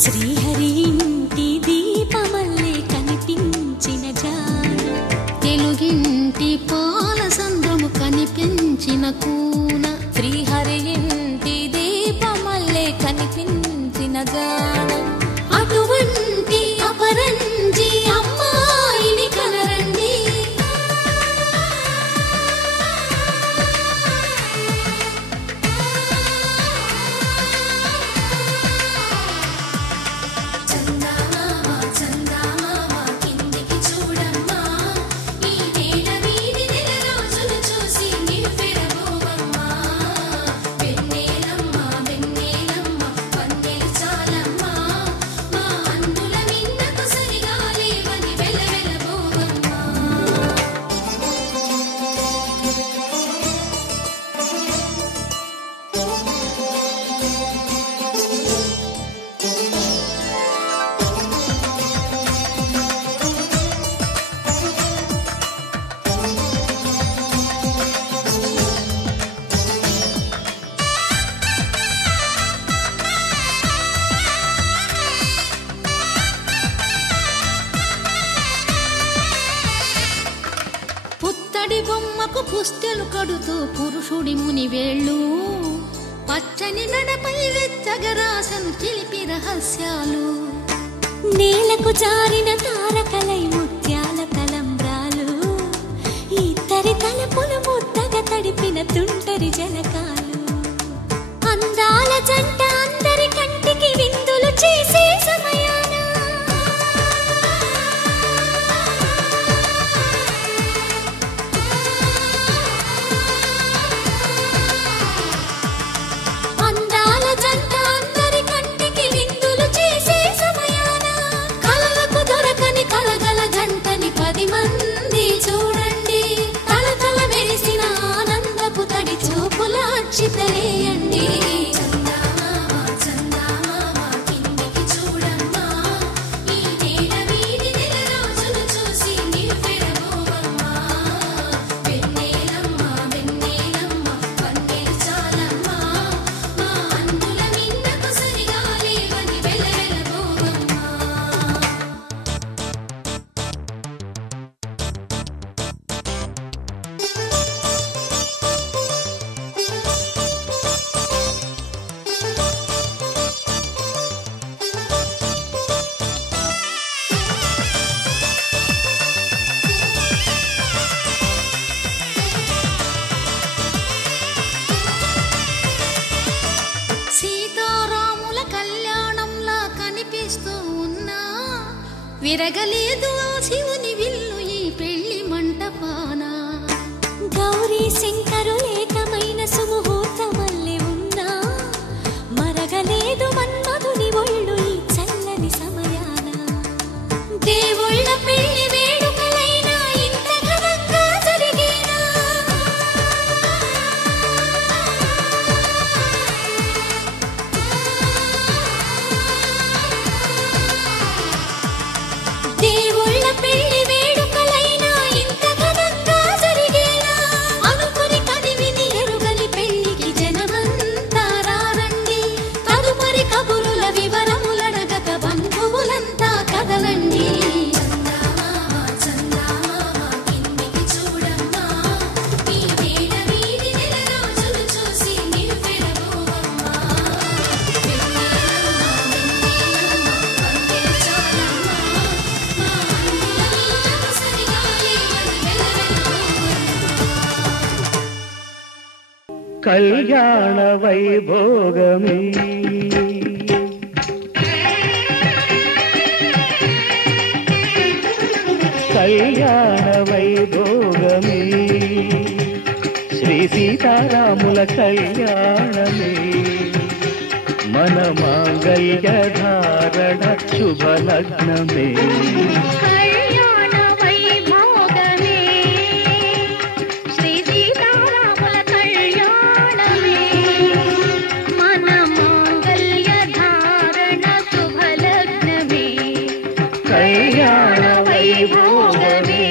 శ్రీహరి ఇంటి దీపమల్లే కనిపించిన జాన, తెలుగింటి పాల సంద్రము కనిపించిన కూన, శ్రీహరి ఇంటి దీపమల్లే కనిపించిన జాన, అటువంటి అపరంజి అమ్మాయిని కనరండి. పుత్తడి బొమ్మకు పుస్తెలు కడుతూ పురుషుడి ముని వేళ్ళు, పచ్చని నడపై వెచ్చగరాసను చిలిపి రహస్యాలు, నేలకు జారిన తారకలై ముత్యాల తలంబ్రాలు, ఇద్దరి తలపులు ముద్దగా తడిపిన తుంటరి జలకాలు, అందాల జంట అందరి కంటికి విందులు చేసే సమయాన, అందాల జంట అందరి కంటికి విందులు చేసే సమయాన, కలలకు దొరకని కలగల జంటని 10 మంది చూడండి, తలతల మెరిసిన ఆనందపు తడి చూపుల అచ్చితలేయండి. సీతారాముల కళ్యాణంలా కనిపిస్తూ ఉన్నా, విరగలేదు ఆ శివుని విల్లు ఈ పెళ్లి మంటపాన, గౌరీ శంకరులేకమైన సుముహూర్తమల్లె ఉన్నా, మరగలేదు మన్మధుని ఒళ్ళు ఈ చల్లని సమయాన, దేవుళ్ళ పెళ్లి వేడుకలైనా ఇంత ఘనంగా జరిగేనా, దేవుళ్ళ పెళ్లి వేడుకలైనా ఇంత ఘనంగా జరిగేనా, అనుకుని కదివిని ఎరుగని పెళ్లికి జనమంతా రారండి, తదుపరి కబురుల వివరములడగక బంధువులంతా కదలండి. కళ్యాణ వైభోగమే కళ్యాణ వైభోగమే శ్రీ సీతారాముల కళ్యాణమే మన మాంగళ్య ధారణ శుభలగ్నమే కళ్యాణ వైభోగమే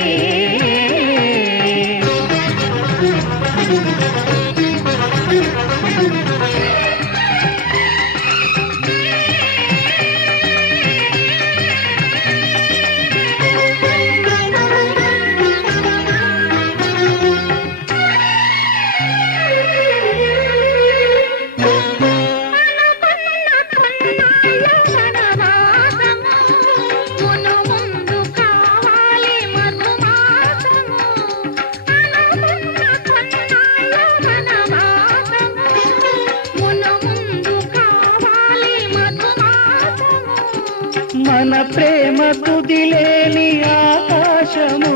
మన ప్రేమ తుదిలేని ఆకాశము,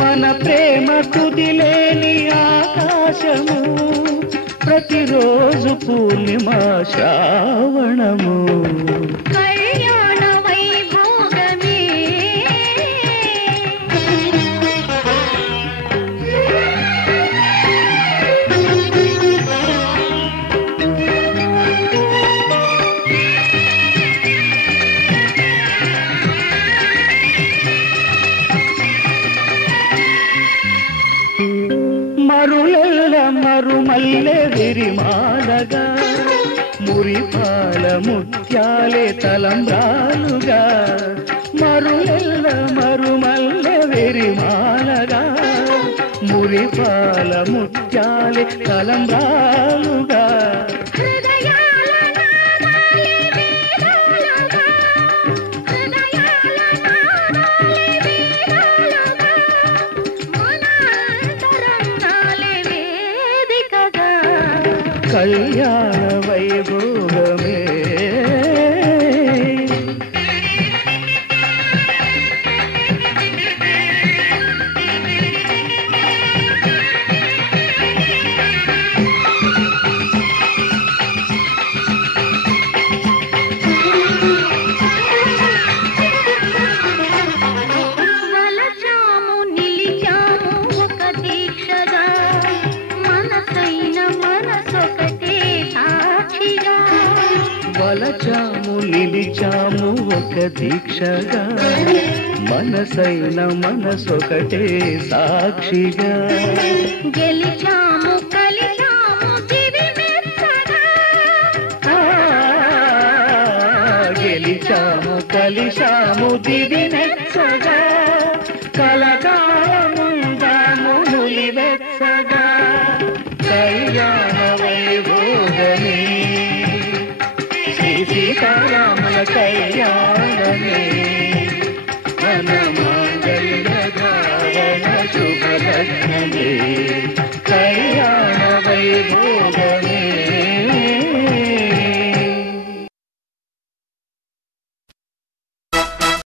మన ప్రేమ తుదిలేని ఆకాశము, ప్రతిరోజు పూర్ణిమ శ్రావణము. కళ్యాణ వైభోగమే మరులెల్ల మరుమల్లె విరిమాలగా, మురిపాల ముత్యాలే తలంబ్రాలుగా. మరులెల్ల మరుమల్లె విరిమాలగా, మురిపాల ముత్యాలే తలంబ్రాలుగా. కళ్యాణ వైభోగమే వలచాము నిలిచాము ఒక దీక్షగా, మనసైన మనసొకటే సాక్షిగా. వలచాము నిలిచాము ఒక దీక్షగా, మనసైన మనసొకటే సాక్షిగా. గెలిచాము కలిచాము దివి మెచ్చగా, గెలిచాము కలిశాము దివి మెచ్చగా.